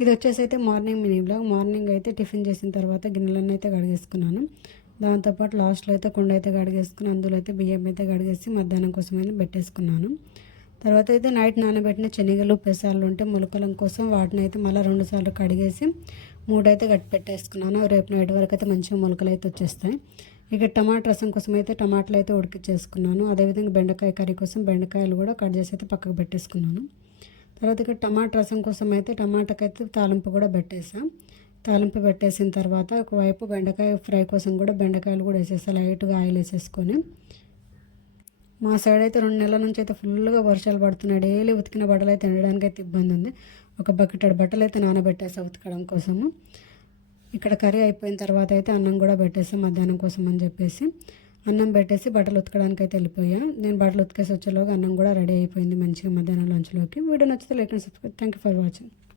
ఇది వచ్చేసి అయితే మార్నింగ్ మినీ బ్లాగ్. మార్నింగ్ అయితే టిఫిన్ చేసిన తర్వాత గిన్నెలన్నీ అయితే కడిగేసుకున్నాను. దాంతోపాటు లాస్ట్లో అయితే కుండ అయితే కడిగేసుకుని అందులో అయితే బియ్యం అయితే కడిగేసి మధ్యాహ్నం కోసం అయితే పెట్టేసుకున్నాను. తర్వాత అయితే నైట్ నానబెట్టిన శనగలు పెసాలు ఉంటే మొలకలం కోసం వాటిని అయితే మళ్ళీ 2 సార్లు కడిగేసి మూడైతే గట్టి పెట్టేసుకున్నాను. రేపు నైట్ వరకు అయితే మంచిగా మొలకలు అయితే వచ్చేస్తాయి. ఇక టమాటా రసం కోసం అయితే టమాటాలు అయితే ఉడికిచ్చేసుకున్నాను. అదేవిధంగా బెండకాయ కర్రీ కోసం బెండకాయలు కూడా కట్ చేసి అయితే పక్కకు పెట్టేసుకున్నాను. తర్వాత ఇక టమాటా రసం కోసం అయితే టమాటాకైతే తాలింపు కూడా పెట్టేసాం. తాలింపు పెట్టేసిన తర్వాత ఒకవైపు బెండకాయ ఫ్రై కోసం కూడా బెండకాయలు కూడా వేసేసా. లైట్గా ఆయిల్ వేసేసుకొని మా సైడ్ అయితే 2 నెలల నుంచి అయితే ఫుల్గా వర్షాలు పడుతున్నాయి. డైలీ ఉతికిన బట్టలు అయితే ఎండడానికి అయితే ఇబ్బంది ఉంది. ఒక బకెటెడ్ బట్టలు అయితే నానబెట్టేసా ఉతకడం కోసము. ఇక్కడ కర్రీ అయిపోయిన తర్వాత అయితే అన్నం కూడా పెట్టేసాం మధ్యాహ్నం కోసం అని చెప్పేసి. అన్నం పెట్టేసి బట్టలు ఉతకడానికి అయితే వెళ్ళిపోయా. నేను బట్టలు ఉతికేసి వచ్చేలోగా అన్నం కూడా రెడీ అయిపోయింది మంచిగా మధ్యాహ్నం లంచ్లోకి. వీడియో నచ్చితే like and subscribe. Thank you for watching.